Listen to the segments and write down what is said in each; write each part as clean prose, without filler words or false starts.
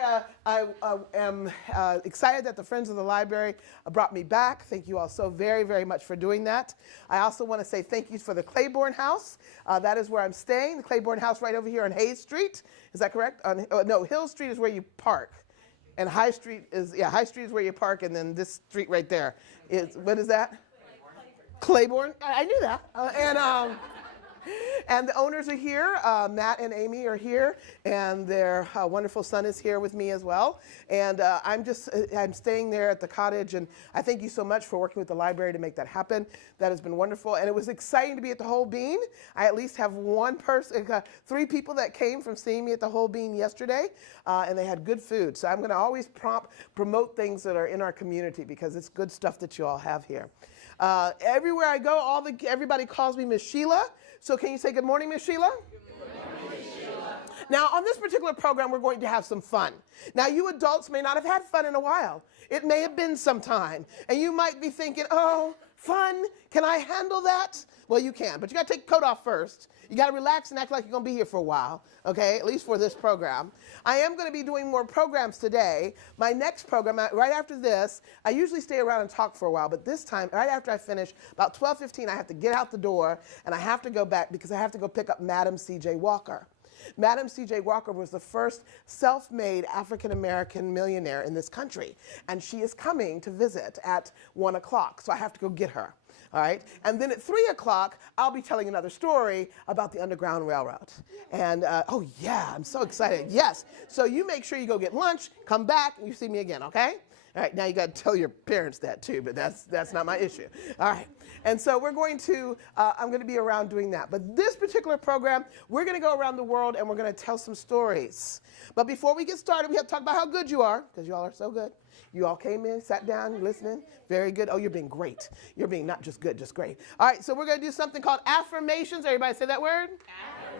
I am excited that the Friends of the Library brought me back. Thank you all so very, very much for doing that. I also want to say thank you for the Claiborne House. That is where I'm staying, the Claiborne House right over here on Hayes Street. Is that correct? No, Hill Street is where you park. And High Street is where you park, and then this street right there is, what is that? Claiborne. I knew that. And the owners are here. Matt and Amy are here, and their wonderful son is here with me as well. And I'm staying there at the cottage, and I thank you so much for working with the library to make that happen. That has been wonderful, and it was exciting to be at the Whole Bean. I at least have one person, 3 people that came from seeing me at the Whole Bean yesterday, and they had good food. So I'm going to always promote things that are in our community because it's good stuff that you all have here. Everywhere I go, everybody calls me Miss Sheila. So can you say good morning, Miss Sheila? Good morning, Miss Sheila. Now, on this particular program, we're going to have some fun. Now, you adults may not have had fun in a while. It may have been some time. And you might be thinking, oh, fun, can I handle that? Well, you can, but you got to take the coat off first. You got to relax and act like you're going to be here for a while, okay, at least for this program. I am going to be doing more programs today. My next program, right after this, I usually stay around and talk for a while, but this time, right after I finish, about 12:15, I have to get out the door, and I have to go back because I have to go pick up Madam C.J. Walker. Madam C.J. Walker was the first self-made African-American millionaire in this country, and she is coming to visit at 1 o'clock, so I have to go get her. All right, and then at 3 o'clock, I'll be telling another story about the Underground Railroad. And, oh yeah, I'm so excited, yes. So you make sure you go get lunch, come back, and you see me again, okay? All right, now you got to tell your parents that too, but that's not my issue. All right, and so I'm going to be around doing that. But this particular program, we're going to go around the world and we're going to tell some stories. But before we get started, we have to talk about how good you are, because you all are so good. You all came in, sat down, you're listening. Very good. Oh, you're being great. You're being not just good, just great. All right, so we're going to do something called affirmations. Everybody say that word?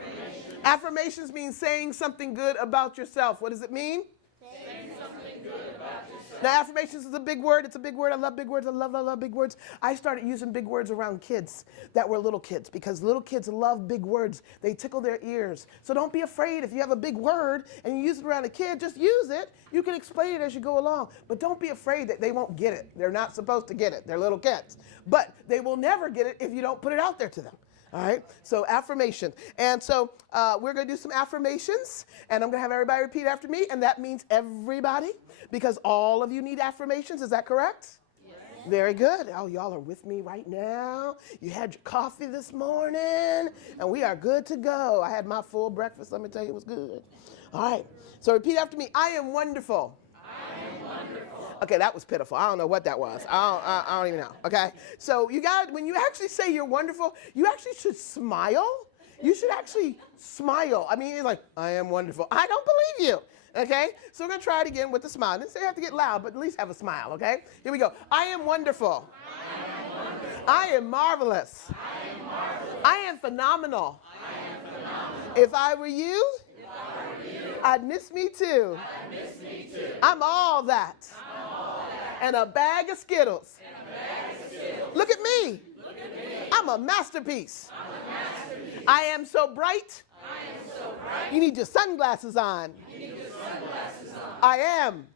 Affirmations. Affirmations means saying something good about yourself. What does it mean? Saying something good about yourself. Now, affirmations is a big word. It's a big word. I love big words. I love big words. I started using big words around kids that were little kids because little kids love big words. They tickle their ears. So don't be afraid if you have a big word and you use it around a kid, just use it. You can explain it as you go along. But don't be afraid that they won't get it. They're not supposed to get it. They're little kids. But they will never get it if you don't put it out there to them. All right, so affirmation. And so we're going to do some affirmations, and I'm going to have everybody repeat after me, and that means everybody, because all of you need affirmations. Is that correct? Yes. Very good. Oh, y'all are with me right now. You had your coffee this morning, and we are good to go. I had my full breakfast. Let me tell you, it was good. All right, so repeat after me. I am wonderful. I am wonderful. Okay, that was pitiful. I don't know what that was. I don't even know, okay? So when you actually say you're wonderful, you actually should smile. You should actually smile. I mean, it's like, I am wonderful. I don't believe you, okay? So we're going to try it again with a smile. Didn't say you have to get loud, but at least have a smile, okay? Here we go. I am wonderful. I am wonderful. I am marvelous. I am marvelous. I am phenomenal. I am phenomenal. If I were you, I'd miss me too. I'm all that. And a bag of Skittles. Look at me. I'm a masterpiece. I am so bright. You need your sunglasses on. I am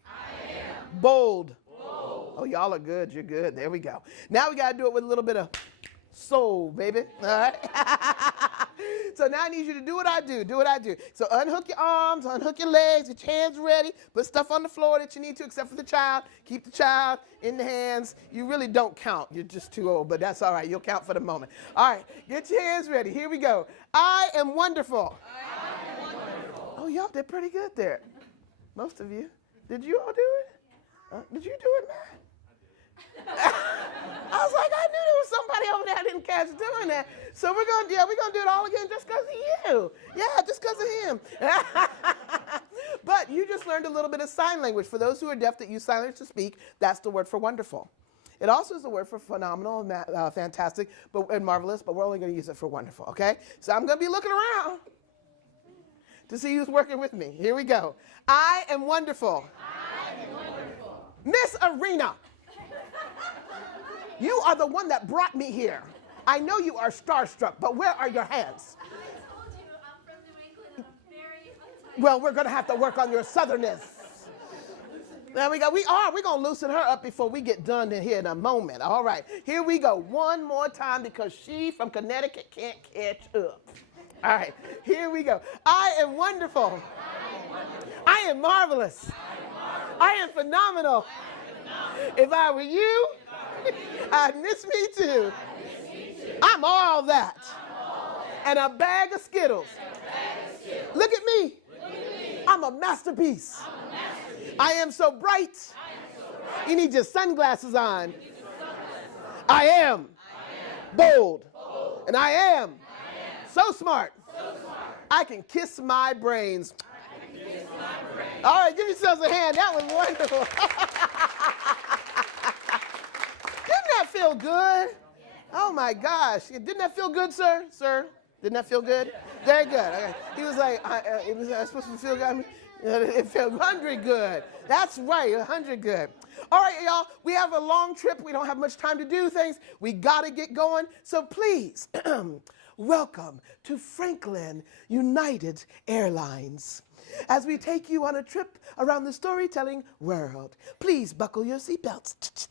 bold. Oh, y'all are good. You're good. There we go. Now we got to do it with a little bit of soul, baby. All right. So now I need you to do what I do. Do what I do. So unhook your arms, unhook your legs, get your hands ready. Put stuff on the floor that you need to, except for the child. Keep the child in the hands. You really don't count. You're just too old, but that's all right. You'll count for the moment. All right. Get your hands ready. Here we go. I am wonderful. I am wonderful. Oh, y'all did pretty good there. Most of you. Did you all do it? Did you do it, man? I was like, I knew there was somebody over there I didn't catch doing that. So we're gonna do it all again just because of you. Yeah, just because of him. But you just learned a little bit of sign language. For those who are deaf that use sign language to speak, that's the word for wonderful. It also is the word for phenomenal, fantastic, and marvelous, but we're only going to use it for wonderful, okay? So I'm going to be looking around to see who's working with me. Here we go. I am wonderful. I am wonderful. Miss Arena. You are the one that brought me here. I know you are starstruck, but where are your hands? I told you I'm from New England and I'm very untitled. Well, we're going to have to work on your southernness. There we go. We're going to loosen her up before we get done here in a moment. All right. Here we go. One more time because she from Connecticut can't catch up. All right. Here we go. I am wonderful. I am marvelous. I am phenomenal. If I were you, I'd miss me too. I'm all that. And a bag of Skittles. Look at me. I'm a masterpiece. I am so bright. You need your sunglasses on. I am bold. And I am so smart. I can kiss my brains. All right, give yourselves a hand. That was wonderful. Didn't that feel good? Oh my gosh. Didn't that feel good, sir? Sir? Didn't that feel good? Very good. Okay. He was like, I supposed to feel good? It felt 100 good. That's right, 100 good. All right, y'all, we have a long trip. We don't have much time to do things. We got to get going. So please, welcome to Franklin United Airlines. As we take you on a trip around the storytelling world, please buckle your seatbelts.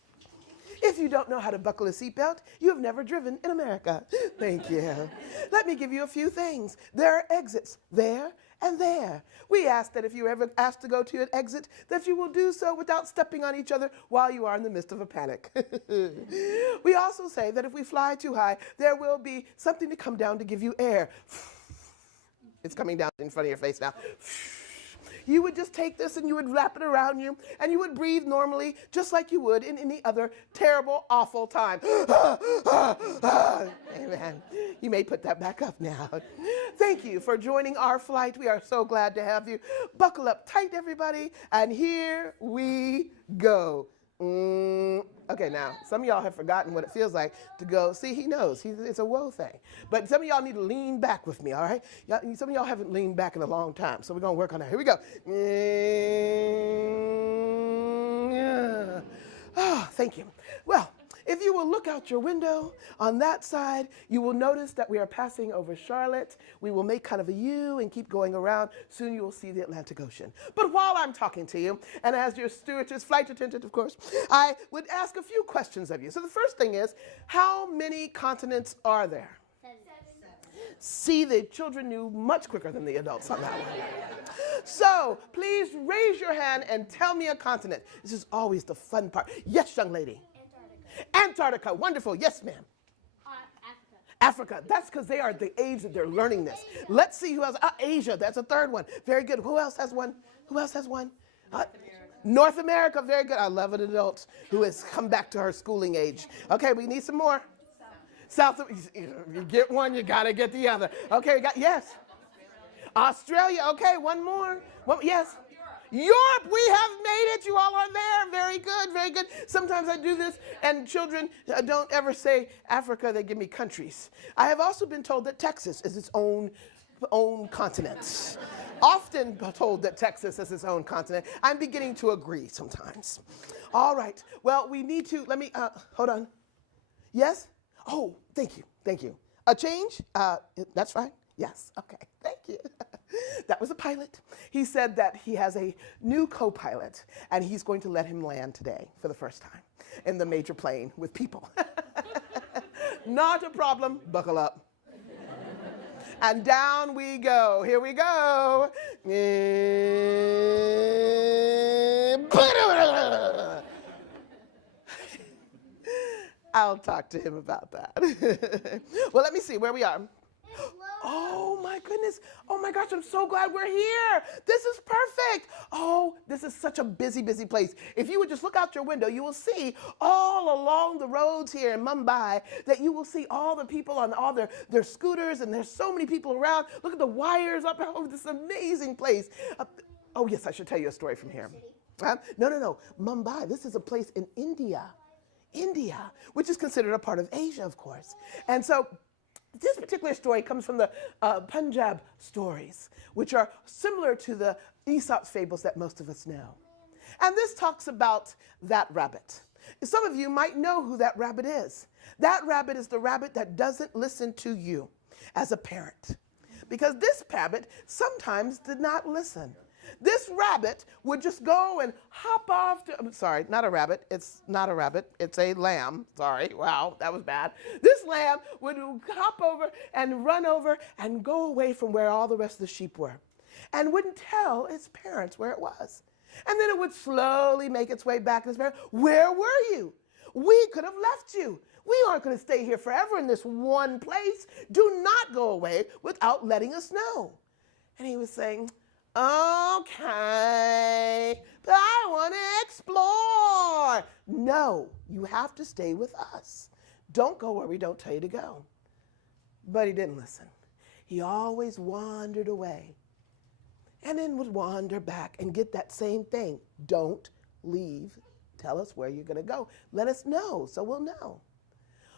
If you don't know how to buckle a seatbelt, you have never driven in America. Thank you. Let me give you a few things. There are exits there and there. We ask that if you're ever asked to go to an exit, that you will do so without stepping on each other while you are in the midst of a panic. We also say that if we fly too high, there will be something to come down to give you air. It's coming down in front of your face now. You would just take this and you would wrap it around you and you would breathe normally just like you would in any other terrible, awful time. Amen. You may put that back up now. Thank you for joining our flight. We are so glad to have you. Buckle up tight, everybody, and here we go. Okay, now, some of y'all have forgotten what it feels like to go. See, he knows. It's a whoa thing. But some of y'all need to lean back with me, all right? Some of y'all haven't leaned back in a long time, so we're going to work on that. Here we go. Oh, thank you. Well, if you will look out your window on that side, you will notice that we are passing over Charlotte. We will make kind of a U and keep going around. Soon you will see the Atlantic Ocean. But while I'm talking to you, and as your stewardess, flight attendant, of course, I would ask a few questions of you. So the first thing is, how many continents are there? 7. See, the children knew much quicker than the adults on that one. So please raise your hand and tell me a continent. This is always the fun part. Yes, young lady. Antarctica, wonderful. Yes, ma'am. Africa. That's because they are at the age that they're learning this. Let's see who else. Asia, that's a third one. Very good. Who else has one? Who else has one? North America, very good. I love an adult who has come back to her schooling age. Okay, we need some more. South, you get one, you got to get the other. Okay, yes. Australia, okay, one more. Yes. Europe, we have made it. You all are there. Very good, very good. Sometimes I do this, and children don't ever say Africa. They give me countries. I have also been told that Texas is its own continent. Often told that Texas is its own continent. I'm beginning to agree sometimes. All right. Well, we need to, let me, hold on. Yes? Oh, thank you, thank you. A change? That's fine. Yes, okay, thank you. That was a pilot. He said that he has a new co-pilot, and he's going to let him land today for the first time in the major plane with people. Not a problem. Buckle up. And down we go. Here we go. I'll talk to him about that. Well, let me see where we are. Oh my goodness. Oh my gosh, I'm so glad we're here. This is perfect. Oh, this is such a busy, busy place. If you would just look out your window, you will see all along the roads here in Mumbai that you will see all the people on all their scooters, and there's so many people around. Look at the wires up. Oh, this amazing place. Oh yes, I should tell you a story from here. No. Mumbai, this is a place in India, which is considered a part of Asia, of course. And so this particular story comes from the Punjab stories, which are similar to the Aesop's fables that most of us know. And this talks about that rabbit. Some of you might know who that rabbit is. That rabbit is the rabbit that doesn't listen to you as a parent. Because this rabbit sometimes did not listen. This rabbit would just go and hop off to, I'm sorry, not a rabbit. It's not a rabbit. It's a lamb. Sorry. Wow, that was bad. This lamb would hop over and run over and go away from where all the rest of the sheep were and wouldn't tell its parents where it was. And then it would slowly make its way back to its parents. Where were you? We could have left you. We aren't going to stay here forever in this one place. Do not go away without letting us know. And he was saying, okay, but I want to explore. No, you have to stay with us. Don't go where we don't tell you to go. But he didn't listen. He always wandered away and then would wander back and get that same thing. Don't leave. Tell us where you're going to go. Let us know so we'll know.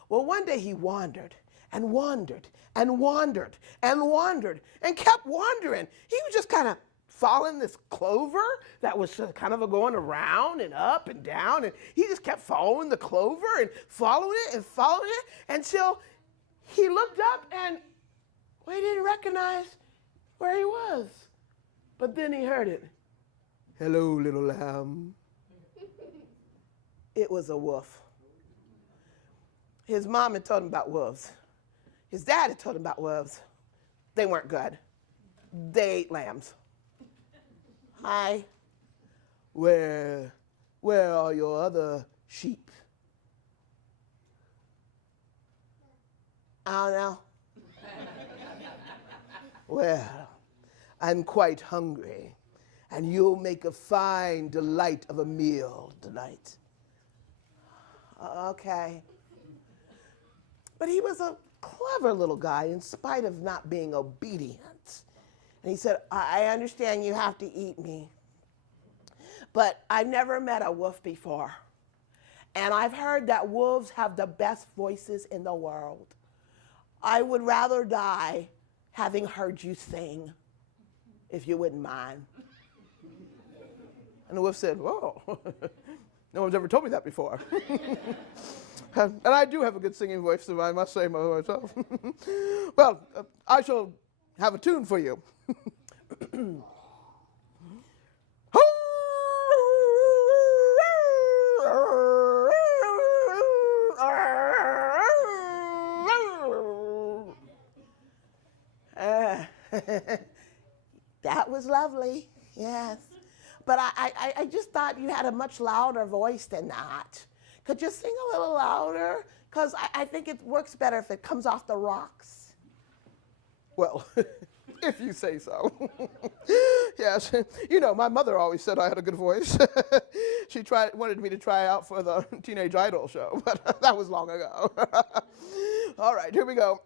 Well, one day he wandered and wandered and wandered and wandered and kept wandering. He was just kind of following this clover that was just kind of going around and up and down. And he just kept following the clover and following it until he looked up and he didn't recognize where he was. But then he heard it. Hello, little lamb. It was a wolf. His mom had told him about wolves. His dad had told him about wolves. They weren't good. They ate lambs. Hi. Where are your other sheep? I don't know. Well, I'm quite hungry, and you'll make a fine delight of a meal tonight. Okay. But he was a clever little guy in spite of not being obedient. And he said, I understand you have to eat me, but I've never met a wolf before. And I've heard that wolves have the best voices in the world. I would rather die having heard you sing, if you wouldn't mind. And the wolf said, whoa, no one's ever told me that before. And I do have a good singing voice, so I must say myself. Well, I shall have a tune for you. That was lovely, yes. But I just thought you had a much louder voice than that. Could you sing a little louder? Because I think it works better if it comes off the rocks. Well, if you say so. Yes, you know, my mother always said I had a good voice. She wanted me to try out for the Teenage Idol show, but that was long ago. All right, here we go.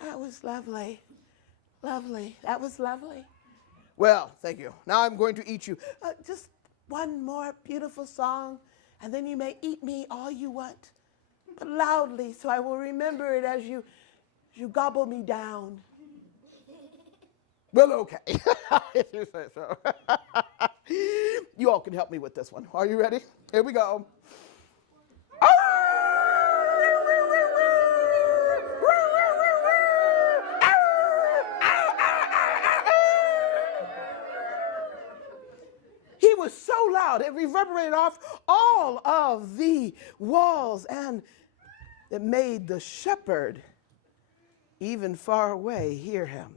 That was lovely. Lovely. That was lovely. Well, thank you. Now I'm going to eat you. Just one more beautiful song, and then you may eat me all you want, but loudly, so I will remember it as you gobble me down. Well, okay, if you say so. You all can help me with this one. Are you ready? Here we go. He was so loud, it reverberated off all of the walls, and it made the shepherd, even far away, hear him.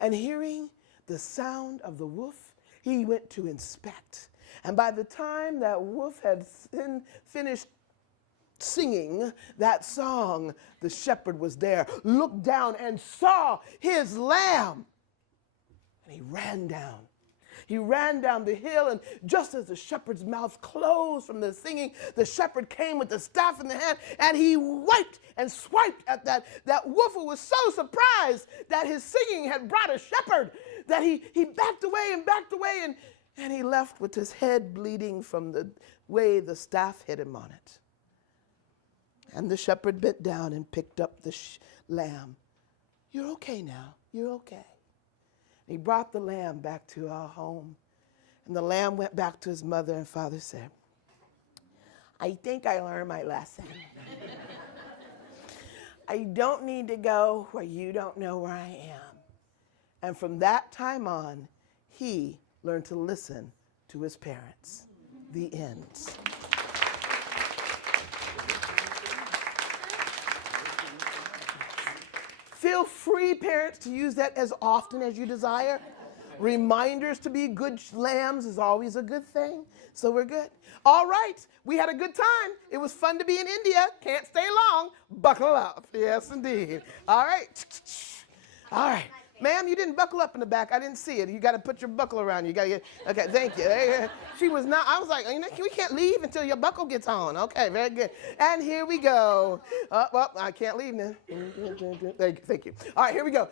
And hearing the sound of the wolf, he went to inspect. And by the time that wolf had finished singing that song, the shepherd was there, looked down and saw his lamb. And he ran down. He ran down the hill, and just as the shepherd's mouth closed from the singing, the shepherd came with the staff in the hand, and he wiped and swiped at that wolf, who was so surprised that his singing had brought a shepherd that he backed away, and he left with his head bleeding from the way the staff hit him on it. And the shepherd bent down and picked up the lamb you're okay now. You're okay. And he brought the lamb back to our home. And the lamb went back to his mother, and father said, I think I learned my lesson. I don't need to go where you don't know where I am. And from that time on, he learned to listen to his parents. The end. Feel free, parents, to use that as often as you desire. Reminders to be good lambs is always a good thing. So we're good. All right. We had a good time. It was fun to be in India. Can't stay long. Buckle up. Yes, indeed. All right. All right. Ma'am, you didn't buckle up in the back. I didn't see it. You got to put your buckle around. You got to get, okay, thank you. She was not, I was like, you know, we can't leave until your buckle gets on. Okay, very good. And here we go. Well, I can't leave now. Thank you. All right, here we go.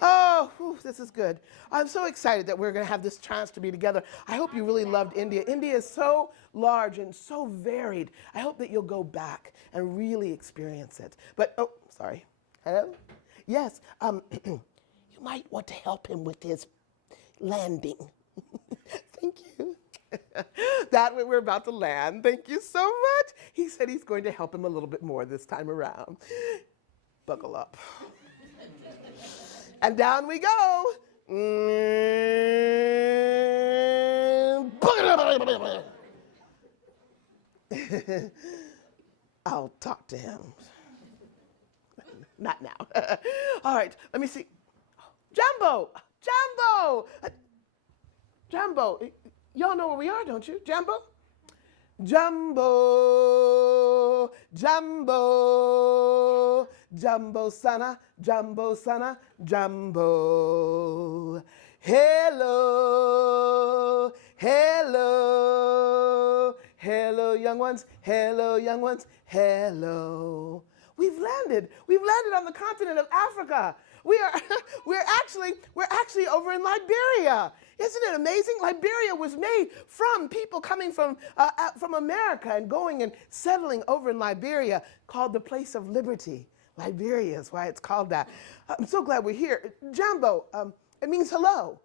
Oh, whew, this is good. I'm so excited that we're going to have this chance to be together. I hope you really loved India. India is so large and so varied. I hope that you'll go back and really experience it. But, oh, sorry. Hello? Yes, you might want to help him with his landing. Thank you. That way we're about to land. Thank you so much. He said he's going to help him a little bit more this time around. Buckle up. And down we go. I'll talk to him. Not now. All right, let me see. Jumbo! Jumbo! Jumbo! Y'all know where we are, don't you? Jumbo? Jumbo, Jumbo, Jumbo sana, Jumbo sana, Jumbo. Hello, hello, hello, young ones, hello, young ones, hello. We've landed on the continent of Africa. We're actually over in Liberia. Isn't it amazing? Liberia was made from people coming from America and going and settling over in Liberia, called the place of liberty. Liberia is why it's called that. I'm so glad we're here. Jambo, it means hello.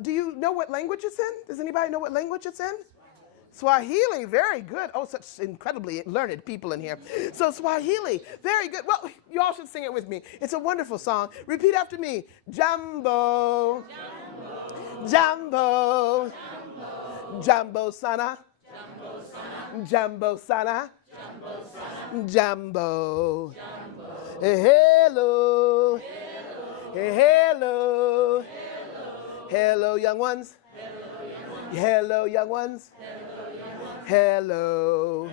Do you know what language it's in? Does anybody know what language it's in? Swahili, very good. Oh, such incredibly learned people in here. So Swahili, very good. Well, you all should sing it with me. It's a wonderful song. Repeat after me. Jambo. Jambo. Jambo. Jambo sana. Jambo sana. Jambo. Hello. Hello. Hello, young ones. Hello, young ones. Hello.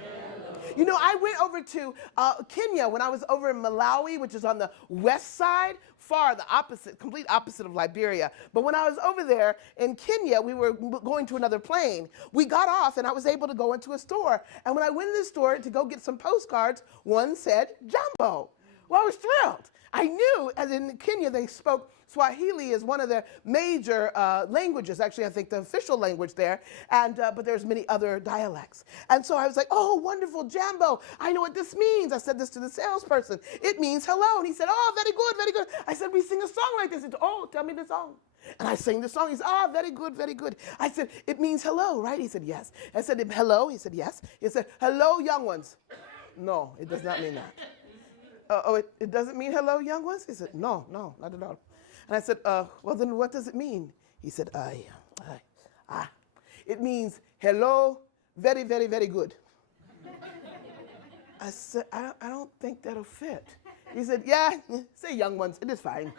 You know, I went over to Kenya when I was over in Malawi, which is on the west side, far the opposite, complete opposite of Liberia. But when I was over there in Kenya, we were going to another plane. We got off and I was able to go into a store. And when I went in the store to go get some postcards, one said Jumbo. Well, I was thrilled. I knew, as in Kenya, they spoke Swahili is one of their major languages, actually I think the official language there, and but there's many other dialects. And so I was like, oh, wonderful, Jambo, I know what this means. I said this to the salesperson. It means hello. And he said, oh, very good, very good. I said, we sing a song like this. He said, oh, tell me the song. And I sang the song. He said, oh, very good, very good. I said, it means hello, right? He said, yes. I said, hello? He said, yes. He said, hello, young ones. No, it does not mean that. It doesn't mean hello, young ones? He said, no, not at all. And I said, well, then what does it mean? He said, it means hello, very, very, very good. I said, I don't think that'll fit. He said, yeah, say young ones, it is fine.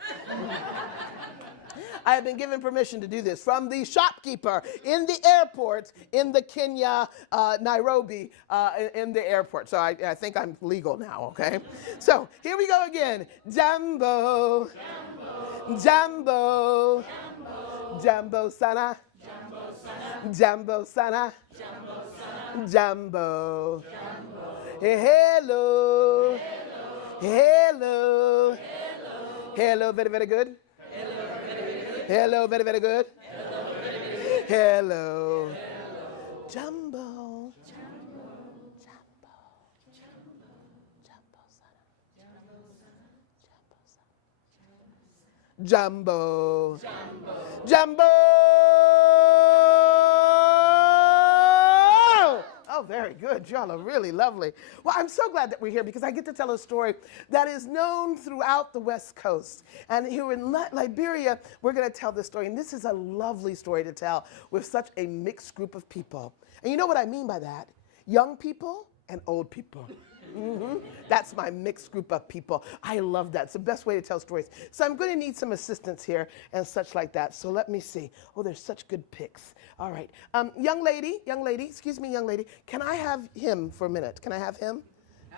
I have been given permission to do this from the shopkeeper in the airport in the Kenya, Nairobi, in the airport. So I think I'm legal now, okay? So here we go again. Jambo. Jambo. Jambo sana. Jambo sana. Jambo. Hello. Hello. Hello, very, very good. Hello, very, very good. Hello. Jumbo. Jumbo. Jumbo. Jumbo. Jumbo. Jumbo. Oh, very good. Y'all are really lovely. Well, I'm so glad that we're here because I get to tell a story that is known throughout the West Coast. And here in Liberia, we're going to tell this story. And this is a lovely story to tell with such a mixed group of people. And you know what I mean by that? Young people and old people. That's my mixed group of people. I love that. It's the best way to tell stories. So I'm going to need some assistance here and such like that. So let me see. Oh, there's such good picks. All right. Young lady, excuse me, young lady. Can I have him for a minute? Can I have him?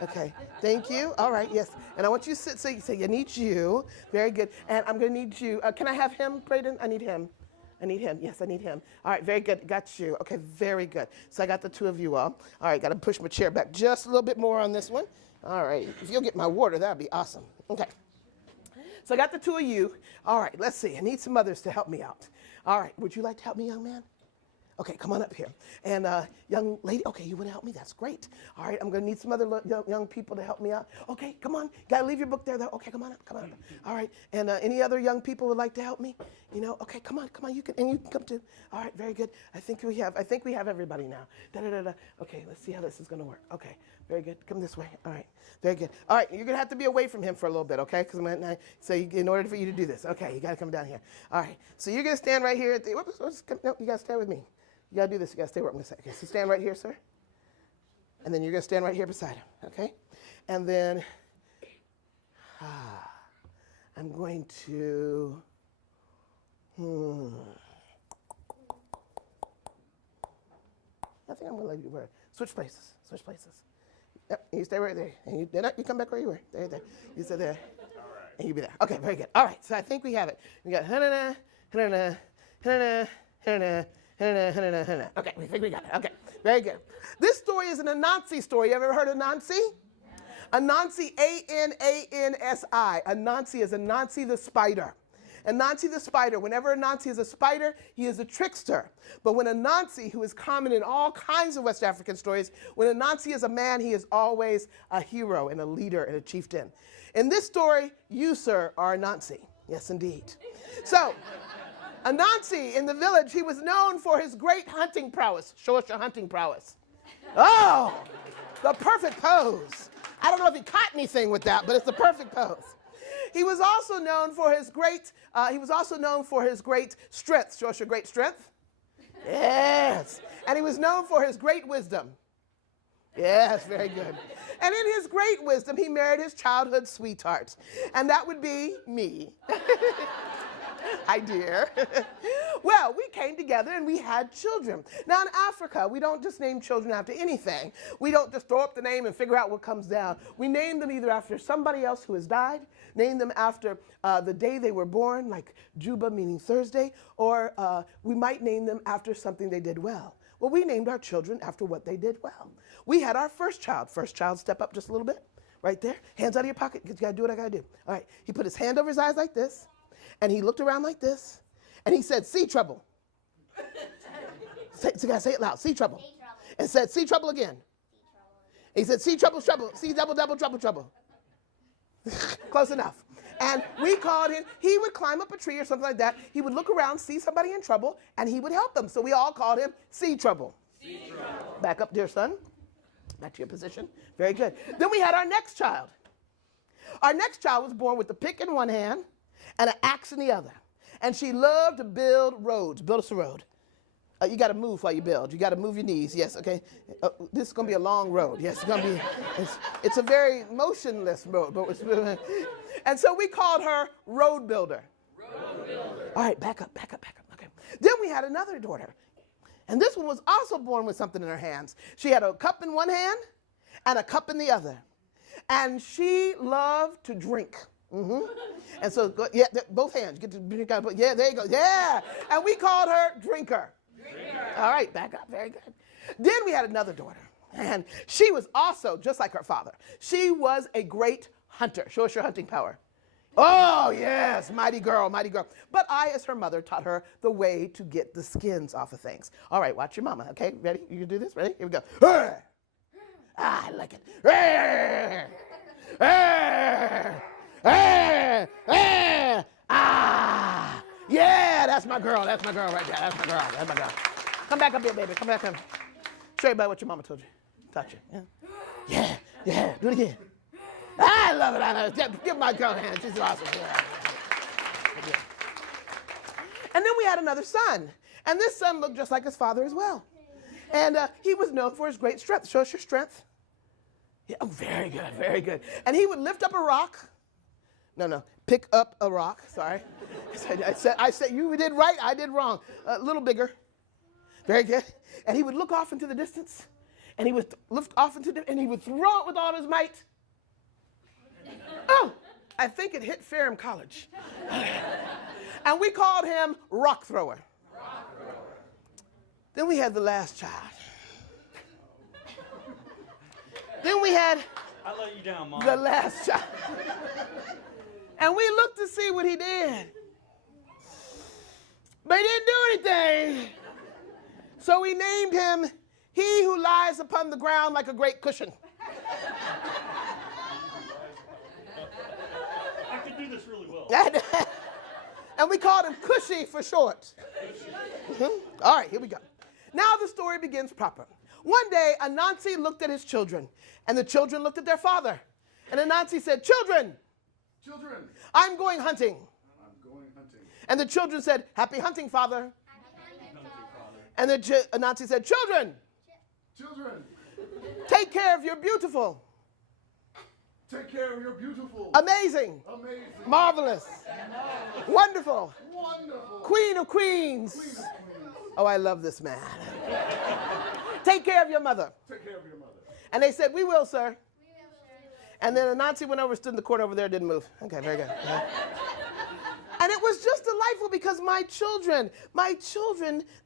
Okay. Thank you. All right. Yes. And I want you to sit. So you say, I need you. Very good. And I'm going to need you. Can I have him, Braden? I need him. I need him. Yes, I need him. All right, very good. Got you. Okay, very good. So I got the two of you all. All right, got to push my chair back just a little bit more on this one. All right, if you'll get my water, that would be awesome. Okay. So I got the two of you. All right, let's see. I need some others to help me out. All right, would you like to help me, young man? Okay, come on up here. And young lady, okay, you want to help me? That's great. All right, I'm going to need some other young people to help me out. Okay, come on. Got to leave your book there, though. Okay, come on up, come on up. All right, and any other young people would like to help me? You know, okay, come on, you can come too. All right, very good. I think we have everybody now. Da-da-da-da. Okay, let's see how this is going to work. Okay, very good. Come this way. All right, very good. All right, you're going to have to be away from him for a little bit, okay? Because in order for you to do this, okay, you got to come down here. All right, so you're going to stand right here at the, no, you got to stand with me. You got to do this. You got to stay where I'm going to say. Okay, so stand right here, sir. And then you're going to stand right here beside him, okay? And then I'm going to, I think I'm going to let you wear it. Switch places. Yep, you stay right there. And you come back where you were. There. You stay there. All right. And you be there. Okay, very good. All right, so I think we have it. We got okay, we think we got it. Okay, very good. This story is an Anansi story. You ever heard of Anansi? Yeah. Anansi, A-N-A-N-S-I. Anansi is Anansi the spider. Anansi the spider. Whenever Anansi is a spider, he is a trickster. But when Anansi, who is common in all kinds of West African stories, when Anansi is a man, he is always a hero and a leader and a chieftain. In this story, you, sir, are Anansi. Yes, indeed. So, Anansi, in the village, he was known for his great hunting prowess. Show us your hunting prowess. Oh, the perfect pose. I don't know if he caught anything with that, but it's the perfect pose. He was also known for his great, strength. Show us your great strength. Yes. And he was known for his great wisdom. Yes, very good. And in his great wisdom, he married his childhood sweetheart. And that would be me. Hi, dear. Well, we came together and we had children. Now, in Africa, we don't just name children after anything. We don't just throw up the name and figure out what comes down. We name them either after somebody else who has died, name them after the day they were born, like Juba, meaning Thursday, or we might name them after something they did well. Well, we named our children after what they did well. We had our first child. First child, step up just a little bit. Right there. Hands out of your pocket. You got to do what I got to do. All right. He put his hand over his eyes like this. And he looked around like this, and he said, "See trouble." So you gotta say it loud. See trouble. See trouble. And said, "See trouble again." See trouble. He said, "See trouble, trouble. See double, double, trouble, trouble." Close enough. And we called him. He would climb up a tree or something like that. He would look around, see somebody in trouble, and he would help them. So we all called him See Trouble. See trouble. Back up, dear son. Back to your position. Very good. Then we had our next child. Our next child was born with a pick in one hand and an axe in the other. And she loved to build roads. Build us a road. You got to move while you build. You got to move your knees. Yes, okay. This is going to be a long road. Yes, it's going to be. It's a very motionless road. But and so we called her Road Builder. Road Builder. All right, back up. Okay. Then we had another daughter. And this one was also born with something in her hands. She had a cup in one hand and a cup in the other. And she loved to drink. Mm-hmm. And so, yeah, both hands. Get to drink out. Yeah, there you go. Yeah. And we called her Drinker. All right, back up. Very good. Then we had another daughter. And she was also just like her father. She was a great hunter. Show us your hunting power. Oh, yes. Mighty girl, mighty girl. But I, as her mother, taught her the way to get the skins off of things. All right, watch your mama. Okay, ready? You can do this? Ready? Here we go. I like it. That's my girl. That's my girl right there. That's my girl. That's my girl. Come back up here, baby. Come back up. Show everybody what your mama told you. Touch it. Yeah. Yeah. Do it again. I love it. I love it. Give my girl a hand. She's awesome. Yeah. And then we had another son. And this son looked just like his father as well. And he was known for his great strength. Show us your strength. Yeah, oh, very good, very good. And he would lift up a rock. No, pick up a rock. Sorry. I said you did right, I did wrong. A little bigger. Very good. And he would look off into the distance. And he would lift off and he would throw it with all his might. Oh, I think it hit Ferrum College. And we called him Rock Thrower. Then we had the last child. Then we had I let you down, Mom. the last child. And we looked to see what he did. But he didn't do anything. So we named him He Who Lies Upon the Ground Like a Great Cushion. I could do this really well. And we called him Cushy for short. All right, here we go. Now the story begins proper. One day, Anansi looked at his children, and the children looked at their father. And Anansi said, Children, I'm going hunting. And the children said, Happy hunting, father. And Anansi said, Children, take care of your beautiful. Amazing. Marvelous. Wonderful. Queen of queens. Oh, I love this man. Take care of your mother. And they said, We will, sir. And then Anansi went over, stood in the corner over there, didn't move. Okay, very good. And it was just delightful because my children,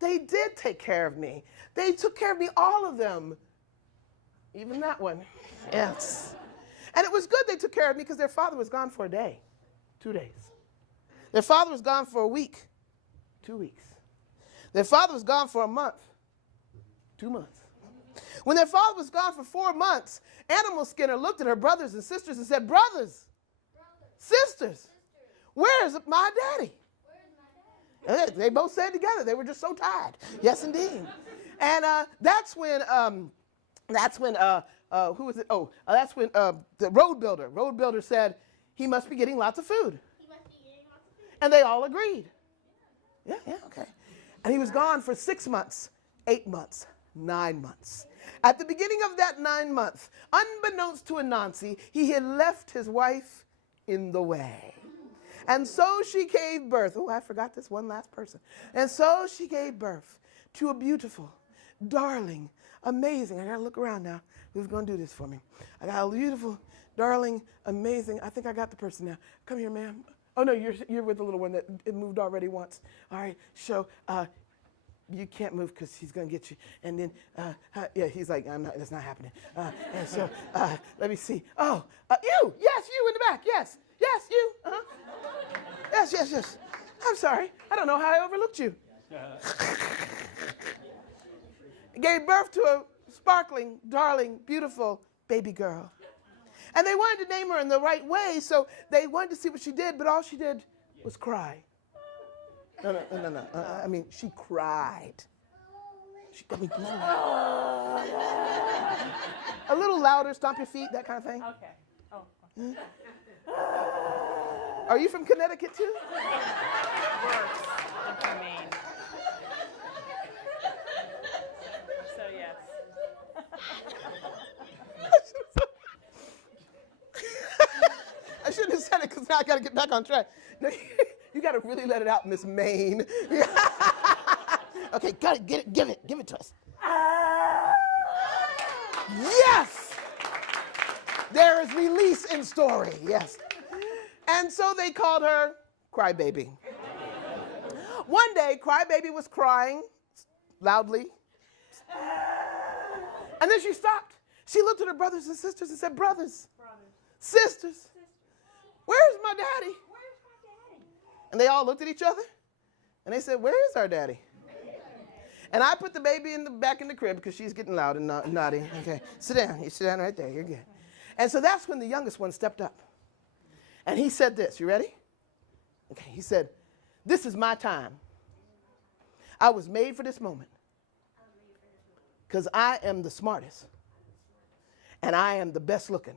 they did take care of me. They took care of me, all of them. Even that one. Yes. And it was good they took care of me because their father was gone for a day, 2 days. Their father was gone for a week, 2 weeks. Their father was gone for a month, 2 months. When their father was gone for 4 months, Animal Skinner looked at her brothers and sisters and said, Brothers, sisters, where is my daddy? They both said together. They were just so tired. Yes, indeed. And that's when who was it? Oh, that's when the road builder said he must be getting lots of food. And they all agreed. Yeah, okay. And he was gone for 6 months, 8 months, 9 months. At the beginning of that 9 months, unbeknownst to Anansi, he had left his wife in the way. And so she gave birth. Oh, I forgot this one last person. And so she gave birth to a beautiful, darling, amazing. I got to look around now. Who's going to do this for me? I got a beautiful, darling, amazing. I think I got the person now. Come here, ma'am. Oh, no, you're with the little one that it moved already once. All right, so you can't move because he's going to get you. And then, yeah, he's like, that's not happening. And so, let me see. Oh, you. Yes, you in the back. Yes, you. Yes. I'm sorry. I don't know how I overlooked you. Gave birth to a sparkling, darling, beautiful baby girl. And they wanted to name her in the right way, so they wanted to see what she did, but all she did was cry. No. I mean, she cried. A little louder, stomp your feet, that kind of thing. Okay. Oh. Are you from Connecticut too? Works. I'm from Maine. So yes. I shouldn't have said it because now I got to get back on track. No, you got to really let it out, Miss Maine. Okay, got it. Get it. Give it to us. Yes. There is release in story. Yes. And so they called her Crybaby. One day, Crybaby was crying loudly. And then she stopped. She looked at her brothers and sisters and said, Brothers, sisters, where's my daddy? And they all looked at each other and they said, Where is our daddy? And I put the baby back in the crib because she's getting loud and naughty. Okay, sit down. You sit down right there. You're good. And so that's when the youngest one stepped up. And he said this. You ready? Okay, he said, This is my time. I was made for this moment. Because I am the smartest. And I am the best looking.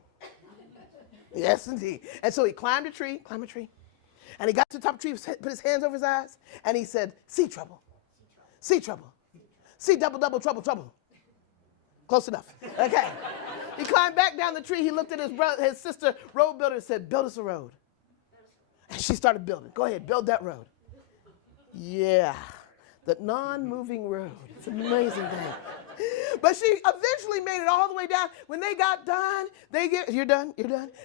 Yes, indeed. And so he climbed a tree. And he got to the top of the tree, put his hands over his eyes, and he said, see trouble. See trouble. See double, double, trouble, trouble. Close enough. Okay. He climbed back down the tree. He looked at his sister, road builder, and said, build us a road. And she started building. Go ahead, build that road. Yeah, the non-moving road. It's an amazing thing. But she eventually made it all the way down. When they got done, you're done.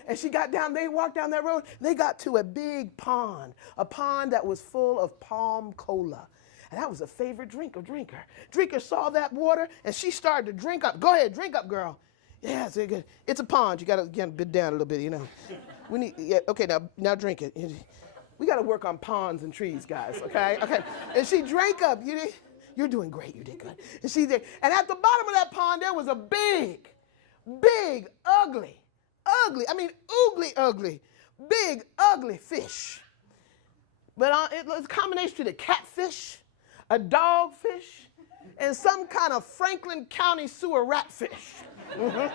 And she got down, they walked down that road. They got to a big pond, a pond that was full of palm cola. And that was a favorite drink of Drinker. Drinker saw that water, and she started to drink up. Go ahead, drink up, girl. Yeah, it's good. It's a pond. You got to bend down a little bit, you know. Okay, now drink it. We got to work on ponds and trees, guys, okay? Okay. And she drank up. You're doing great. You did good. And she did. And at the bottom of that pond, there was a big, ugly, big, ugly fish. But it was a combination of a catfish, a dogfish, and some kind of Franklin County sewer ratfish. Mm-hmm.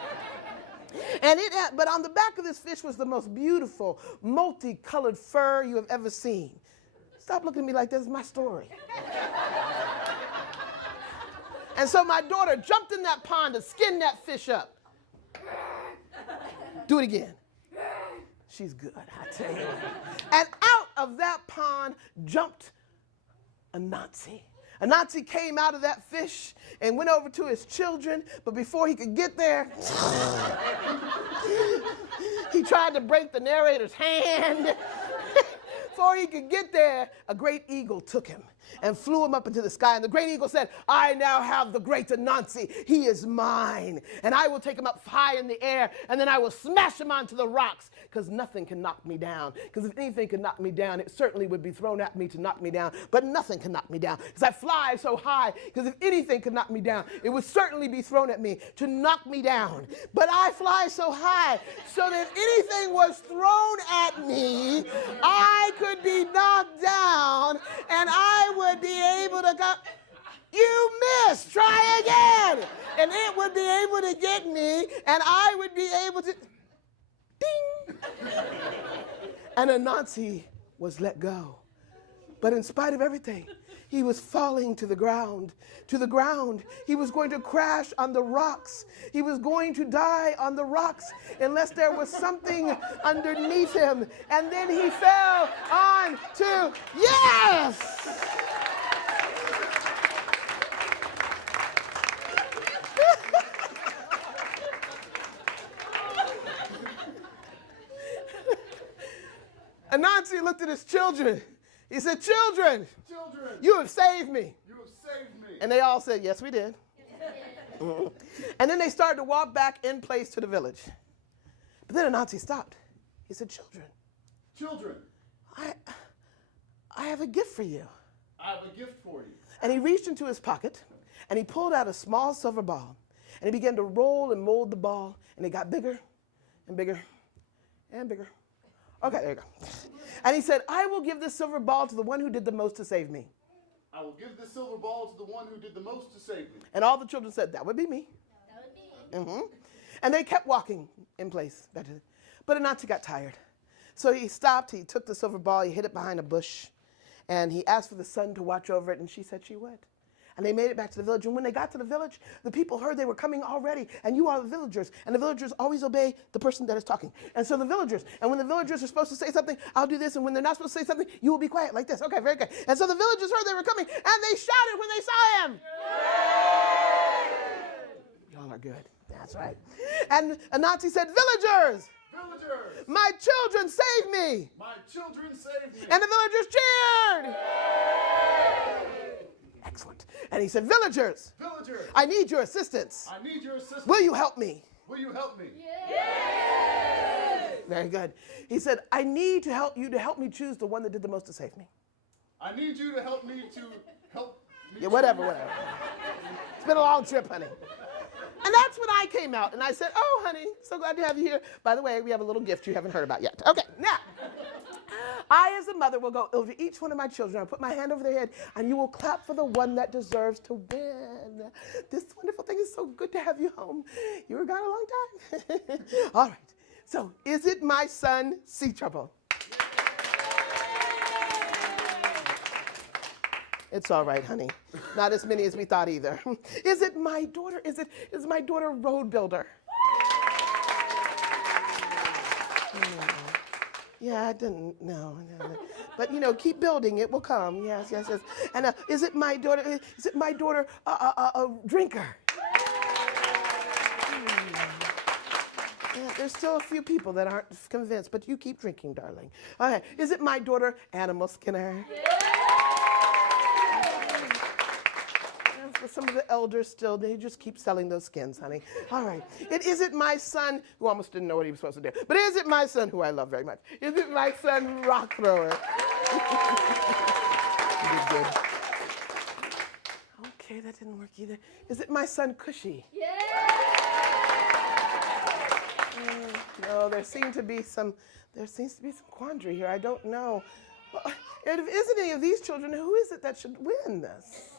But on the back of this fish was the most beautiful, multicolored fur you have ever seen. Stop looking at me like this is my story. And so my daughter jumped in that pond to skin that fish up. Do it again. She's good, I tell you. And out of that pond jumped a Nazi. A Nazi came out of that fish and went over to his children, but before he could get there, he tried to break the narrator's hand. Before he could get there, a great eagle took him and flew him up into the sky. And the great eagle said, I now have the great Anansi. He is mine. And I will take him up high in the air, and then I will smash him onto the rocks, because nothing can knock me down. Because if anything could knock me down, it certainly would be thrown at me to knock me down. But nothing can knock me down, because I fly so high. Because if anything could knock me down, it would certainly be thrown at me to knock me down. But I fly so high, so that if anything was thrown at me, I could be knocked down, and I would be able to go, you missed, try again. And it would be able to get me, and I would be able to, ding. And Anansi was let go. But in spite of everything, he was falling to the ground. He was going to crash on the rocks. He was going to die on the rocks unless there was something underneath him. And then he fell onto, yes! Anansi looked at his children. He said, children, you have saved me. You have saved me. And they all said, yes, we did. Mm-hmm. And then they started to walk back in place to the village. But then Anansi stopped. He said, children, I have a gift for you. I have a gift for you. And he reached into his pocket, and he pulled out a small silver ball. And he began to roll and mold the ball, and it got bigger and bigger and bigger. Okay, there you go. And he said, I will give this silver ball to the one who did the most to save me. I will give this silver ball to the one who did the most to save me. And all the children said, that would be me. That would be me. Mm-hmm. And they kept walking in place. But Anansi got tired. So he stopped, he took the silver ball, he hid it behind a bush, and he asked for the sun to watch over it, and she said she would. And they made it back to the village. And when they got to the village, the people heard they were coming already. And you are the villagers. And the villagers always obey the person that is talking. And so the villagers, and when the villagers are supposed to say something, I'll do this. And when they're not supposed to say something, you will be quiet like this. Okay, very good. And so the villagers heard they were coming, and they shouted when they saw him. Yay! Y'all are good. That's right. And Anansi said, villagers, my children saved me. My children saved me. And the villagers cheered. Yay! Excellent. And he said, villagers, I need your assistance. I need your assistance. Will you help me? Will you help me? Yay! Very good. He said, I need to help you to help me choose the one that did the most to save me. I need you to help me help me. Yeah, whatever. It's been a long trip, honey. And that's when I came out, and I said, oh, honey, so glad to have you here. By the way, we have a little gift you haven't heard about yet. Okay, now, I, as a mother, will go over each one of my children. I'll put my hand over their head, and you will clap for the one that deserves to win. This wonderful thing is so good to have you home. You were gone a long time. All right. So, is it my son, Sea Trouble? It's all right, honey. Not as many as we thought either. Is it my daughter? Is my daughter Road Builder? Yeah, I didn't, no. But, keep building. It will come. Yes. And is it my daughter, Drinker? Yeah, there's still a few people that aren't convinced, but you keep drinking, darling. Okay, is it my daughter, Animal Skinner? For some of the elders still, they just keep selling those skins, honey. All right. Is it my son, who almost didn't know what he was supposed to do, but is it my son, who I love very much? Is it my son, Rock Thrower? You did good. Okay, that didn't work either. Is it my son, Cushy? Yeah. No, there seems to be some quandary here. I don't know. Well, if it isn't any of these children, who is it that should win this?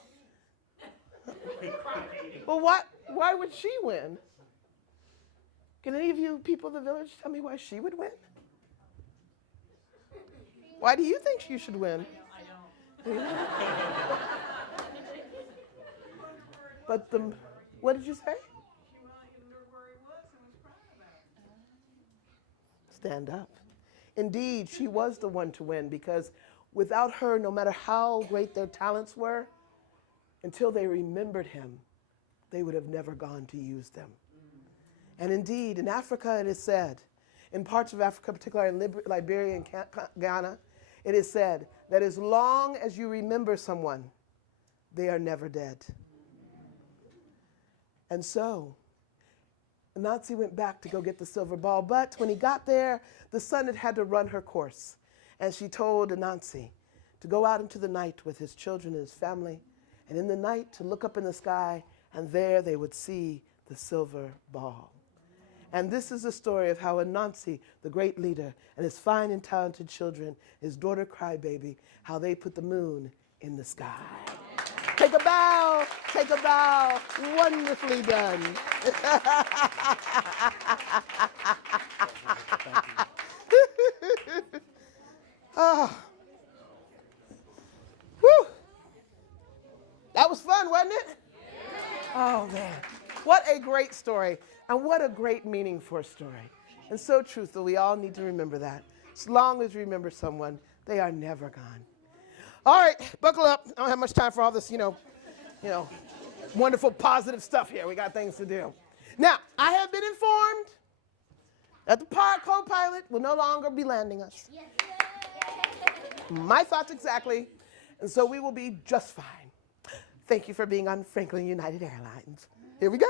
Well, why would she win? Can any of you people of the village tell me why she would win? Why do you think she should win? I don't. But what did you say? She wanted you to know where he was and was crying about it. Stand up. Indeed, she was the one to win, because without her, no matter how great their talents were, until they remembered him, they would have never gone to use them. And indeed, in Africa, it is said, in parts of Africa, particularly in Liberia and Ghana, it is said that as long as you remember someone, they are never dead. And so, Anansi went back to go get the silver ball, but when he got there, the sun had to run her course. And she told Anansi to go out into the night with his children and his family, and in the night to look up in the sky, and there they would see the silver ball. And this is the story of how Anansi, the great leader, and his fine and talented children, his daughter Crybaby, how they put the moon in the sky. Take a bow, wonderfully done. Oh. Whew. That was fun, wasn't it? Oh, man. What a great story, and what a great meaning for a story. And so truthful, we all need to remember that. As long as we remember someone, they are never gone. All right, buckle up. I don't have much time for all this, wonderful, positive stuff here. We got things to do. Now, I have been informed that the co-pilot will no longer be landing us. Yes. My thoughts exactly. And so we will be just fine. Thank you for being on Franklin United Airlines. Here we go.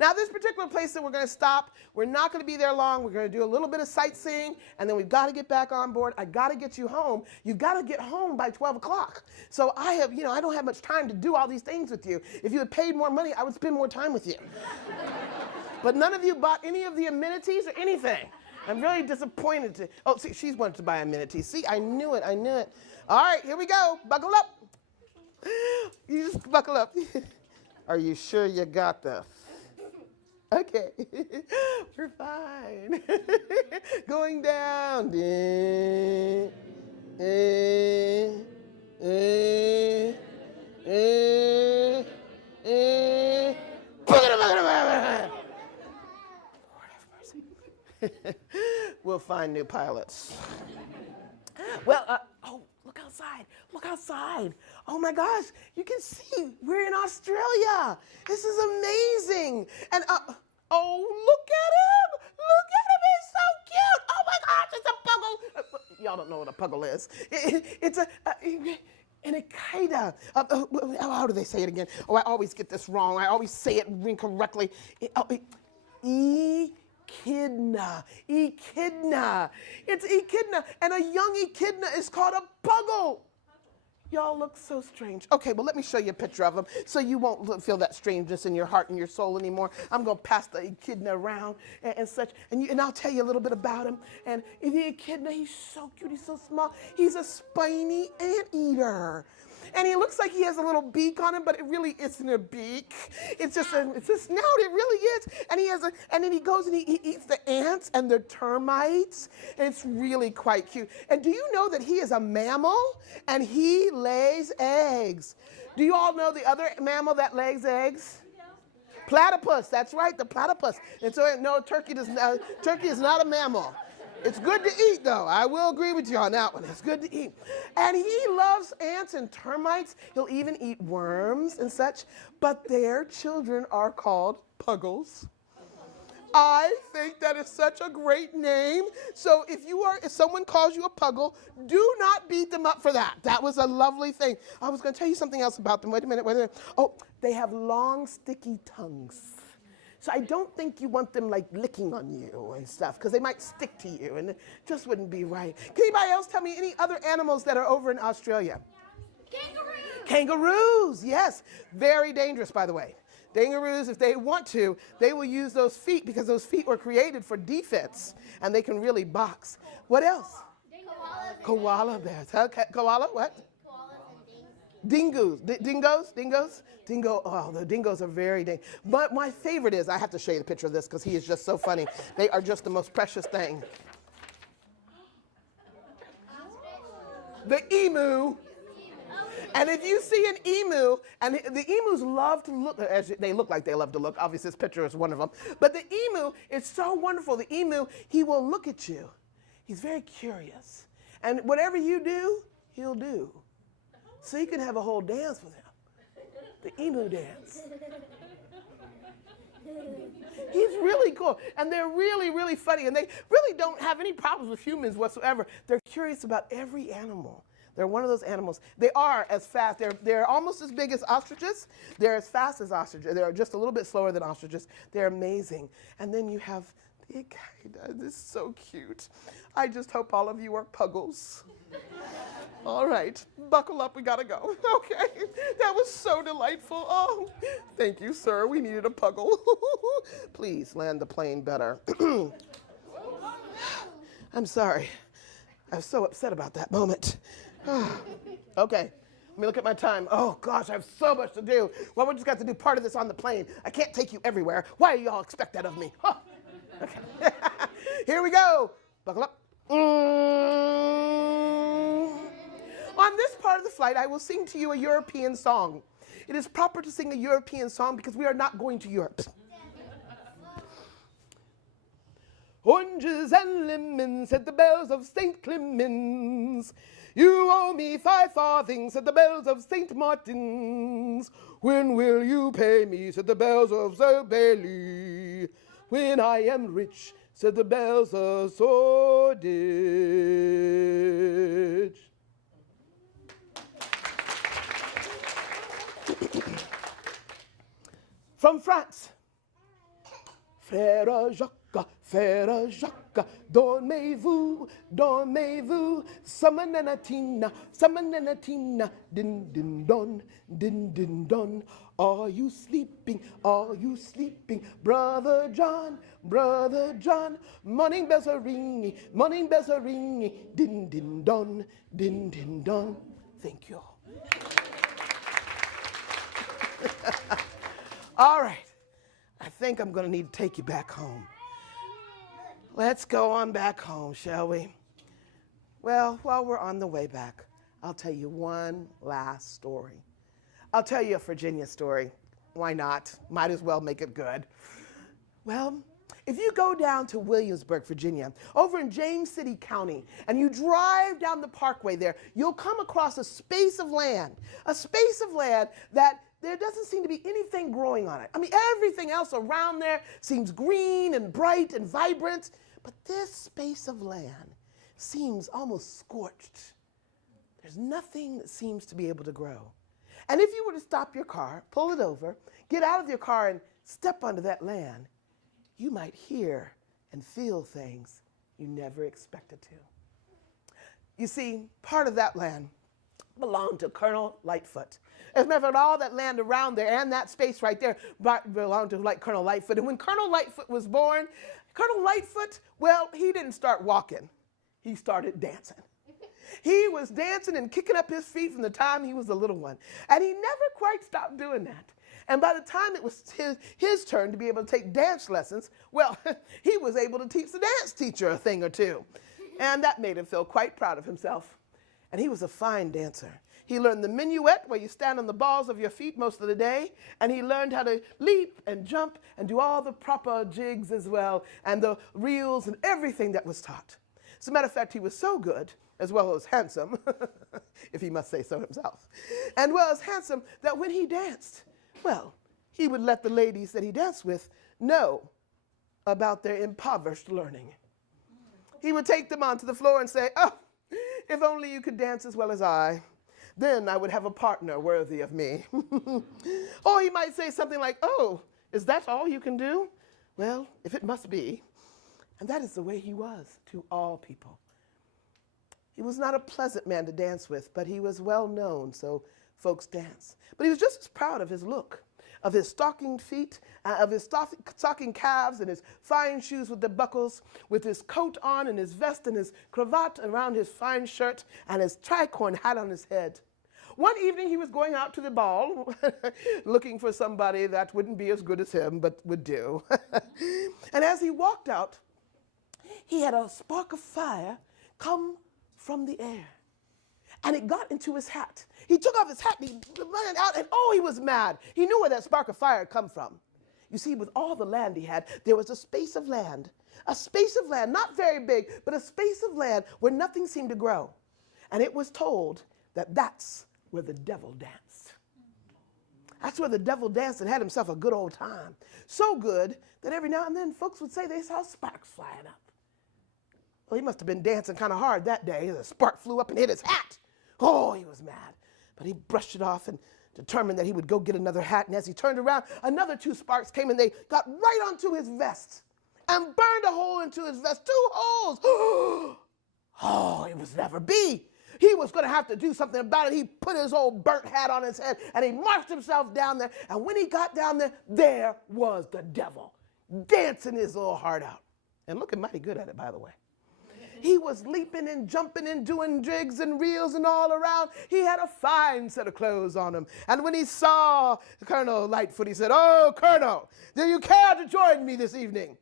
Now, this particular place that we're going to stop, we're not going to be there long. We're going to do a little bit of sightseeing, and then we've got to get back on board. I got to get you home. You've got to get home by 12 o'clock. So I don't have much time to do all these things with you. If you had paid more money, I would spend more time with you. But none of you bought any of the amenities or anything. I'm really disappointed. Oh, see, she's wanted to buy amenities. See, I knew it. All right, here we go. Buckle up. You just buckle up. Are you sure you got this? Okay, we're fine. Going down. We'll find new pilots. Well, look outside. Look outside. Oh my gosh, you can see we're in Australia. This is amazing. And look at him. Look at him. He's so cute. Oh my gosh, it's a puggle. Y'all don't know what a puggle is. It's an echidna. How do they say it again? Oh, I always get this wrong. I always say it incorrectly. Echidna. Echidna. It's echidna. And a young echidna is called a puggle. Y'all look so strange. Okay, well, let me show you a picture of them so you won't feel that strangeness in your heart and your soul anymore. I'm going to pass the echidna around and such, and I'll tell you a little bit about him. And the echidna, he's so cute. He's so small. He's a spiny anteater. And he looks like he has a little beak on him, but it really isn't a beak. It's a snout. It really is. And and then he goes and he eats the ants and the termites. And it's really quite cute. And do you know that he is a mammal and he lays eggs? Do you all know the other mammal that lays eggs? Platypus. That's right, the platypus. And so no, turkey is not a mammal. It's good to eat, though. I will agree with you on that one. It's good to eat. And he loves ants and termites. He'll even eat worms and such. But their children are called puggles. I think that is such a great name. So if someone calls you a puggle, do not beat them up for that. That was a lovely thing. I was going to tell you something else about them. Wait a minute. Oh, they have long, sticky tongues. So I don't think you want them like licking on you and stuff because they might stick to you and it just wouldn't be right. Can anybody else tell me any other animals that are over in Australia? Kangaroos. Kangaroos, yes. Very dangerous, by the way. Kangaroos, if they want to, they will use those feet because those feet were created for defense and they can really box. What else? Koala bears. Okay. Koala, what? Dingoes. Dingoes? Oh, the dingoes are very dangerous. But my favorite is, I have to show you the picture of this because he is just so funny. They are just the most precious thing. The emu. And if you see an emu, and the emus love to look, they look like they love to look. Obviously, this picture is one of them. But the emu is so wonderful. The emu, he will look at you. He's very curious. And whatever you do, he'll do. So you can have a whole dance with him. The emu dance. He's really cool. And they're really, really funny. And they really don't have any problems with humans whatsoever. They're curious about every animal. They're one of those animals. They are as fast. They're almost as big as ostriches. They're as fast as ostriches. They're just a little bit slower than ostriches. They're amazing. And then you have the echidna. This is so cute. I just hope all of you are puggles. All right, buckle up, we gotta go. Okay, that was so delightful. Oh, thank you, sir. We needed a puggle. Please land the plane better. I'm sorry. I was so upset about that moment. Okay, let me look at my time. Oh gosh, I have so much to do. Well, we just got to do part of this on the plane. I can't take you everywhere. Why do y'all expect that of me? Oh. Okay, here we go. Buckle up. On this part of the flight, I will sing to you a European song. It is proper to sing a European song because we are not going to Europe. Oranges and lemons, said the bells of St. Clements. You owe me 5 farthings, said the bells of St. Martin's. When will you pay me, said the bells of St. Bailey. When I am rich, said the bells of Shoreditch. From France. Frère Jacques, dormez-vous, Samananatina, din din don. Are you sleeping, Brother John, morning bells are ringing, din din don. Thank you. All right, I think I'm going to need to take you back home. Let's go on back home, shall we? Well, while we're on the way back, I'll tell you one last story. I'll tell you a Virginia story. Why not? Might as well make it good. Well, if you go down to Williamsburg, Virginia, over in James City County, and you drive down the parkway there, you'll come across a space of land that there doesn't seem to be anything growing on it. I mean, everything else around there seems green and bright and vibrant, but this space of land seems almost scorched. There's nothing that seems to be able to grow. And if you were to stop your car, pull it over, get out of your car and step onto that land, you might hear and feel things you never expected to. You see, part of that land belonged to Colonel Lightfoot. As a matter of fact, all that land around there and that space right there belonged to Colonel Lightfoot. And when Colonel Lightfoot was born, Colonel Lightfoot, well, he didn't start walking. He started dancing. He was dancing and kicking up his feet from the time he was a little one. And he never quite stopped doing that. And by the time it was his turn to be able to take dance lessons, well, he was able to teach the dance teacher a thing or two. And that made him feel quite proud of himself. And he was a fine dancer. He learned the minuet, where you stand on the balls of your feet most of the day, and he learned how to leap and jump and do all the proper jigs as well, and the reels and everything that was taught. As a matter of fact, he was so good, as well as handsome, if he must say so himself, and well as handsome that when he danced, well, he would let the ladies that he danced with know about their impoverished learning. He would take them onto the floor and say, "Oh, if only you could dance as well as I, then I would have a partner worthy of me." Or he might say something like, "Oh, is that all you can do? Well, if it must be." And that is the way he was to all people. He was not a pleasant man to dance with, but he was well known, so folks danced. But he was just as proud of his look, of his stockinged feet, of his stocking calves and his fine shoes with the buckles, with his coat on and his vest and his cravat around his fine shirt and his tricorn hat on his head. One evening he was going out to the ball looking for somebody that wouldn't be as good as him, but would do. And as he walked out, he had a spark of fire come from the air. And it got into his hat. He took off his hat and he ran out, and oh, he was mad. He knew where that spark of fire had come from. You see, with all the land he had, there was a space of land, not very big, but a space of land where nothing seemed to grow. And it was told that that's where the devil danced. That's where the devil danced and had himself a good old time. So good that every now and then folks would say they saw sparks flying up. Well, he must have been dancing kind of hard that day. The spark flew up and hit his hat. Oh, he was mad. But he brushed it off and determined that he would go get another hat. And as he turned around, another 2 sparks came and they got right onto his vest and burned a hole into his vest. 2 holes. Oh, it was never be. He was going to have to do something about it. He put his old burnt hat on his head and he marched himself down there. And when he got down there, there was the devil dancing his little heart out. And looking mighty good at it, by the way. He was leaping and jumping and doing jigs and reels and all around. He had a fine set of clothes on him. And when he saw Colonel Lightfoot, he said, "Oh, Colonel, do you care to join me this evening?"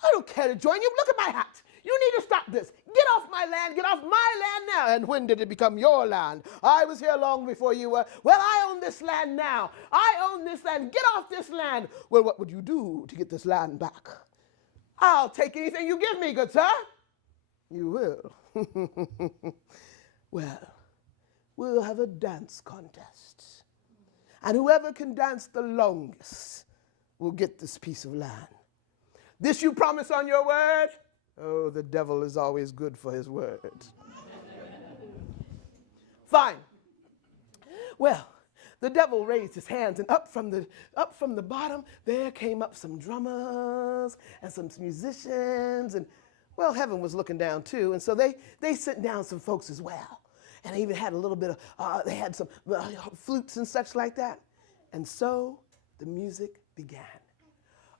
"I don't care to join you. Look at my hat. You need to stop this. Get off my land. Get off my land now." "And when did it become your land?" "I was here long before you were." "Well, I own this land now. I own this land. Get off this land." "Well, what would you do to get this land back?" "I'll take anything you give me, good sir." "You will." "Well, we'll have a dance contest. And whoever can dance the longest will get this piece of land. This you promise on your word?" Oh, the devil is always good for his word. Fine. Well, the devil raised his hands, and up from the bottom, there came up some drummers and some musicians, and well, heaven was looking down too, and so they sent down some folks as well. And they even had a little bit of, they had some flutes and such like that. And so the music began.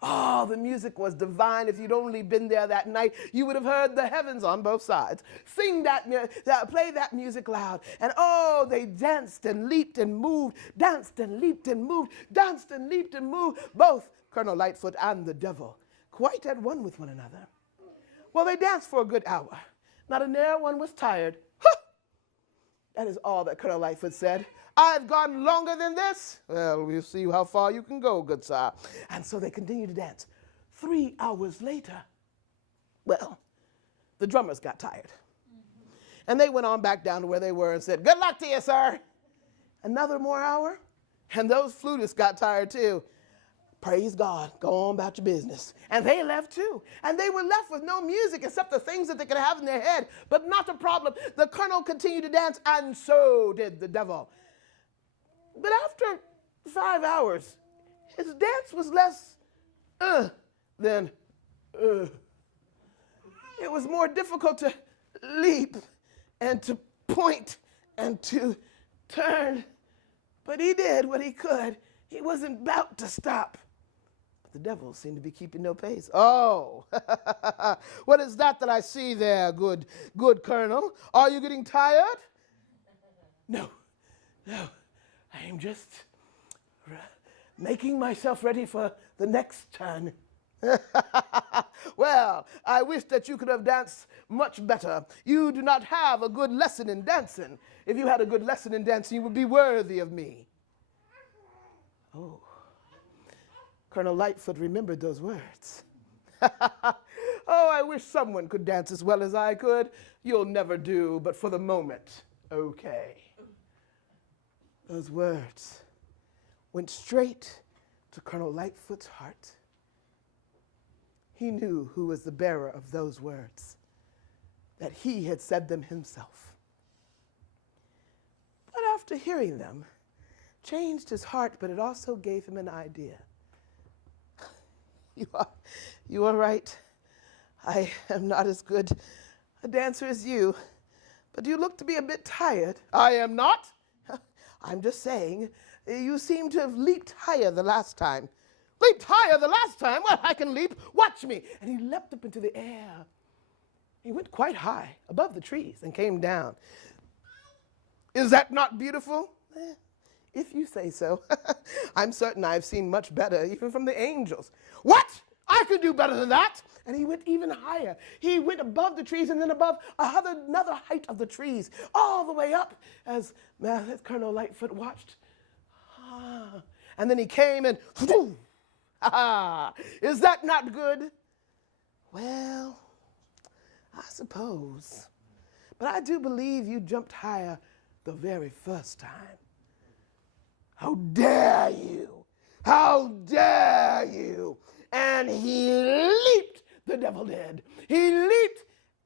Oh, the music was divine. If you'd only been there that night, you would have heard the heavens on both sides sing play that music loud. And oh, they danced and leaped and moved, danced and leaped and moved, danced and leaped and moved, both Colonel Lightfoot and the devil, quite at one with one another. Well, they danced for a good hour. Not a ne'er one was tired. Huh! That is all that Colonel Lightfoot said. "I've gone longer than this." "Well, we'll see how far you can go, good sir." And so they continued to dance. 3 hours later, well, the drummers got tired. And they went on back down to where they were and said, "Good luck to you, sir." Another more hour, and those flutists got tired too. "Praise God, go on about your business." And they left too. And they were left with no music except the things that they could have in their head. But not a problem. The colonel continued to dance, and so did the devil. But after 5 hours, his dance was less than It was more difficult to leap and to point and to turn, but he did what he could. He wasn't about to stop. But the devil seemed to be keeping no pace. Oh, what is that I see there, good Colonel? Are you getting tired? No, I am just making myself ready for the next turn. Well, I wish that you could have danced much better. You do not have a good lesson in dancing. If you had a good lesson in dancing, you would be worthy of me. Oh, Colonel Lightfoot remembered those words. Oh, I wish someone could dance as well as I could. You'll never do, but for the moment, okay. Those words went straight to Colonel Lightfoot's heart. He knew who was the bearer of those words, that he had said them himself. But after hearing them, changed his heart, but it also gave him an idea. You are right. I am not as good a dancer as you, but you look to be a bit tired. I am not. I'm just saying, you seem to have leaped higher the last time. Leaped higher the last time? Well, I can leap. Watch me. And he leapt up into the air. He went quite high above the trees and came down. Is that not beautiful? If you say so. I'm certain I've seen much better, even from the angels. What? I could do better than that. And he went even higher. He went above the trees and then above another height of the trees, all the way up as Colonel Lightfoot watched. And then he came and, is that not good? Well, I suppose. But I do believe you jumped higher the very first time. How dare you? How dare you? And he leaped, the devil did. He leaped,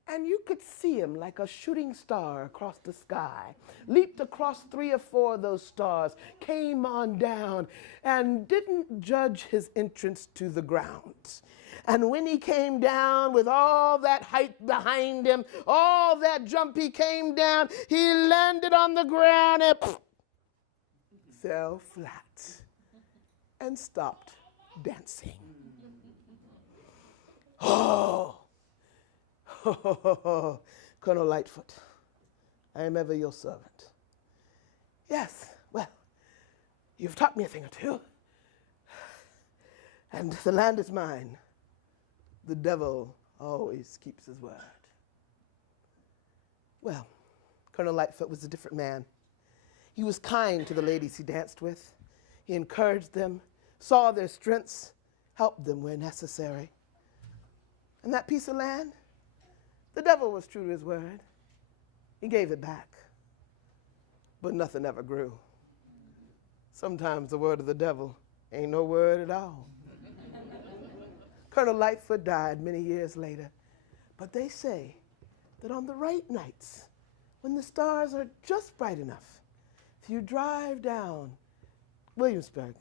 and you could see him like a shooting star across the sky. Leaped across 3 or 4 of those stars, came on down, and didn't judge his entrance to the ground. And when he came down with all that height behind him, all that jump, he came down, he landed on the ground and fell flat and stopped dancing. Oh, Colonel Lightfoot, I am ever your servant. Yes, well, you've taught me a thing or two, and the land is mine. The devil always keeps his word. Well, Colonel Lightfoot was a different man. He was kind to the ladies he danced with. He encouraged them, saw their strengths, helped them where necessary. And that piece of land, the devil was true to his word. He gave it back. But nothing ever grew. Sometimes the word of the devil ain't no word at all. Colonel Lightfoot died many years later. But they say that on the right nights, when the stars are just bright enough, if you drive down Williamsburg,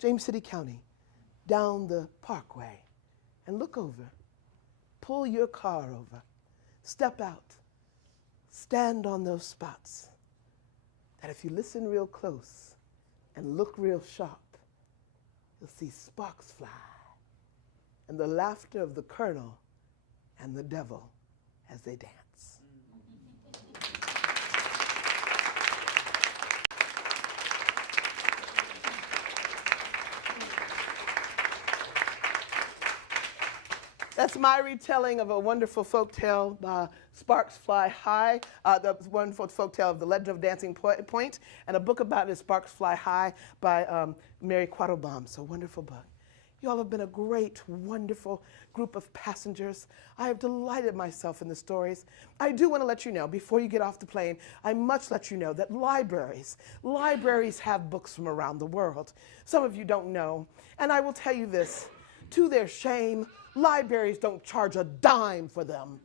James City County, down the parkway, and look over, pull your car over, step out, stand on those spots, that if you listen real close and look real sharp, you'll see sparks fly and the laughter of the colonel and the devil as they dance. That's my retelling of a wonderful folk tale, Sparks Fly High, the wonderful folk tale of The Legend of Dancing Point, and a book about it, Sparks Fly High, by Mary Quattlebaum. So wonderful book. You all have been a great, wonderful group of passengers. I have delighted myself in the stories. I do want to let you know, before you get off the plane, I must let you know that libraries have books from around the world. Some of you don't know, and I will tell you this, to their shame, libraries don't charge a dime for them.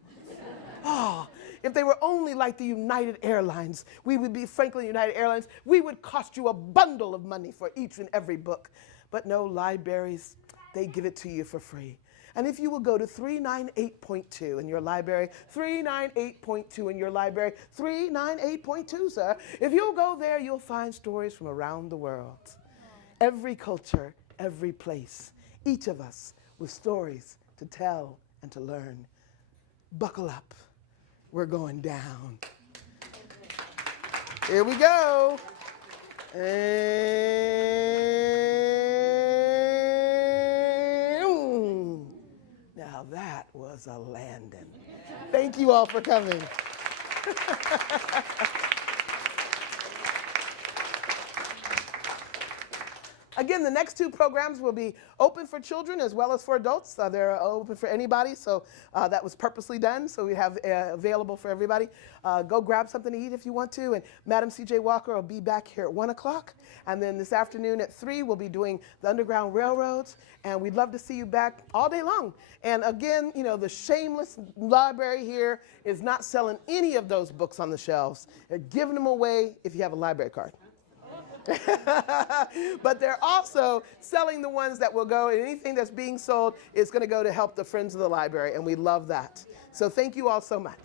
If they were only like the United Airlines, we would be, frankly, United Airlines, we would cost you a bundle of money for each and every book. But no, libraries, they give it to you for free. And if you will go to 398.2 in your library, 398.2 in your library, 398.2, sir. If you'll go there, you'll find stories from around the world. Every culture, every place, each of us with stories to tell and to learn. Buckle up. We're going down. Here we go. And now that was a landing. Thank you all for coming. Again, the next two programs will be open for children as well as for adults. They're open for anybody, so that was purposely done, so we have available for everybody. Go grab something to eat if you want to, and Madam C.J. Walker will be back here at 1 o'clock. And then this afternoon at 3, we'll be doing the Underground Railroads, and we'd love to see you back all day long. And again, you know, the shameless library here is not selling any of those books on the shelves. They're giving them away if you have a library card. But they're also selling the ones that will go, and anything that's being sold is going to go to help the Friends of the Library, and we love that. So thank you all so much.